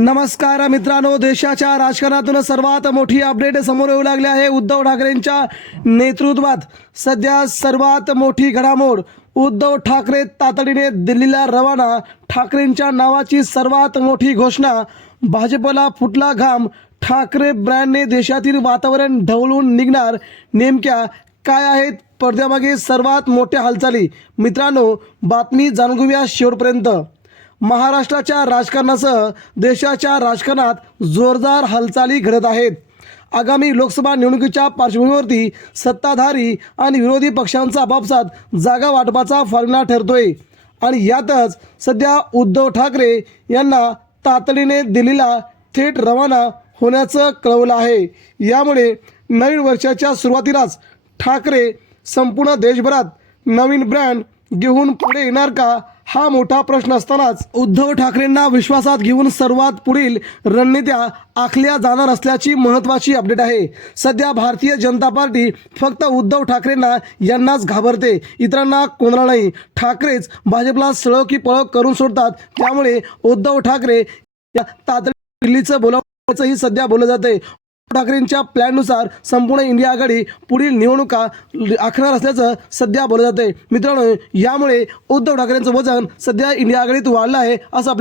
नमस्कार मित्रांनो देशाच्या राजकारणातून सर्वात मोठी अपडेट समोर येऊ लागली आहे. उद्धव ठाकरेंच्या नेतृत्वात सध्या सर्वात मोठी घडामोड उद्धव ठाकरे तातडीने दिल्लीला रवाना. ठाकरेंच्या नावाची सर्वात मोठी घोषणा भाजपला फुटला घाम. ठाकरे ब्रँडने देशातील वातावरण ढवळून निघणार. नेमक्या काय आहेत? पडद्यामागे सर्वात मोठ्या हालचाली. मित्रांनो बातमी जाणून घेऊया शेवटपर्यंत. महाराष्ट्राच्या राजकारणासह देशाच्या राजकारणात जोरदार हालचाली घडत आहेत. आगामी लोकसभा निवडणुकीच्या पार्श्वभूमीवरती सत्ताधारी आणि विरोधी पक्षांचा आपापसात जागा वाटपाचा फॉर्म्युला ठरतोय. आणि यातच सध्या उद्धव ठाकरे यांना तातडीने दिल्लीला थेट रवाना होण्याचं कळवलं आहे. यामुळे नवीन वर्षाच्या सुरुवातीलाच ठाकरे संपूर्ण देशभरात नवीन ब्रँड घेऊन पुढे येणार का? हा मोठा प्रश्न असतानाच उद्धव ठाकरेंना विश्वासात घेऊन सर्वात पुढील रणनीत्या आखल्या जाणार असल्याची महत्त्वाची अपडेट आहे. सध्या भारतीय जनता पार्टी फक्त उद्धव ठाकरेंना यांनाच घाबरते. इतरांना कोणाला नाही. ठाकरेच भाजपला सळो की पळ करून सोडतात. त्यामुळे उद्धव ठाकरे या तातडी दिल्लीचं बोलावण्याचंही सध्या बोललं जाते ठाकरेंच्या प्लॅननुसार संपूर्ण इंडिया आघाडी पुढील निवडणुका आखणार असल्याचं सध्या बोललं जाते मित्रांनो यामुळे उद्धव ठाकरेंचं वजन सध्या इंडिया आघाडीत वाढलं आहे असं आपल्या